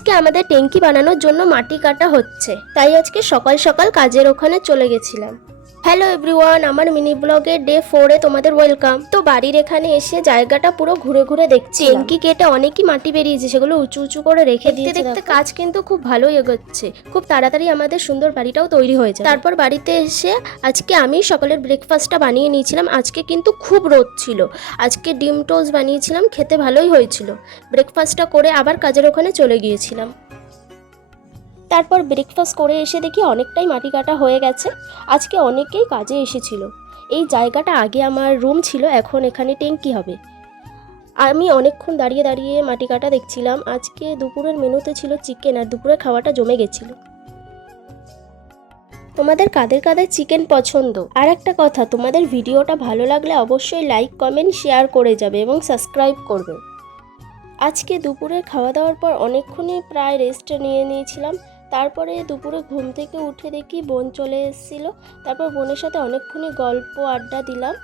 আজকে আমাদের ট্যাঙ্কি বানানোর জন্য মাটি কাটা হচ্ছে, তাই আজকে সকাল সকাল কাজের ওখানে চলে গেছিলাম। হ্যালো এভরিওয়ান, আমার মিনি ব্লগে ডে 4-এ তোমাদের ওয়েলকাম। তো বাড়ির এখানে এসে জায়গাটা পুরো ঘুরে ঘুরে দেখছি। ট্যাঙ্কি কেটে অনেকই মাটি বেরিয়েছে, সেগুলো উঁচু উঁচু করে রেখে দিয়েছে। দেখতে কাজ কিন্তু খুব ভালোই এগোচ্ছে, খুব তাড়াতাড়ি আমাদের সুন্দর বাড়িটাও তৈরি হয়ে যায়। তারপর বাড়িতে এসে আজকে আমি সকালের ব্রেকফাস্টটা বানিয়ে নিয়েছিলাম। আজকে কিন্তু খুব রোদ ছিল, আজকে ডিম টোস্ট বানিয়েছিলাম, খেতে ভালোই হয়েছিল। ব্রেকফাস্টটা করে আবার কাজের ওখানে চলে গিয়েছিলাম। তারপর ব্রেকফাস্ট করে এসে দেখি অনেকটাই মাটি কাটা হয়ে গেছে। আজকে অনেকেই কাজে এসেছিল। এই জায়গাটা আগে আমার রুম ছিল, এখন এখানে ট্যাঙ্কি হবে। আমি অনেকক্ষণ দাঁড়িয়ে দাঁড়িয়ে মাটি কাটা দেখছিলাম। আজকে দুপুরের মেনুতে ছিল চিকেন, আর দুপুরে খাওয়াটা জমে গেছিল। তোমাদের কাদের কাদের চিকেন পছন্দ? আর একটা কথা, তোমাদের ভিডিওটা ভালো লাগলে অবশ্যই লাইক কমেন্ট শেয়ার করে যাবে এবং সাবস্ক্রাইব করবে। আজকে দুপুরে খাওয়া দাওয়ার পর অনেকক্ষণই প্রায় রেস্ট নিয়েছিলাম। তারপরে দুপুরে ঘুম থেকে উঠে দেখি বোন চলে এসেছিল। তারপর বোনের সাথে অনেকক্ষণই গল্প আড্ডা দিলাম।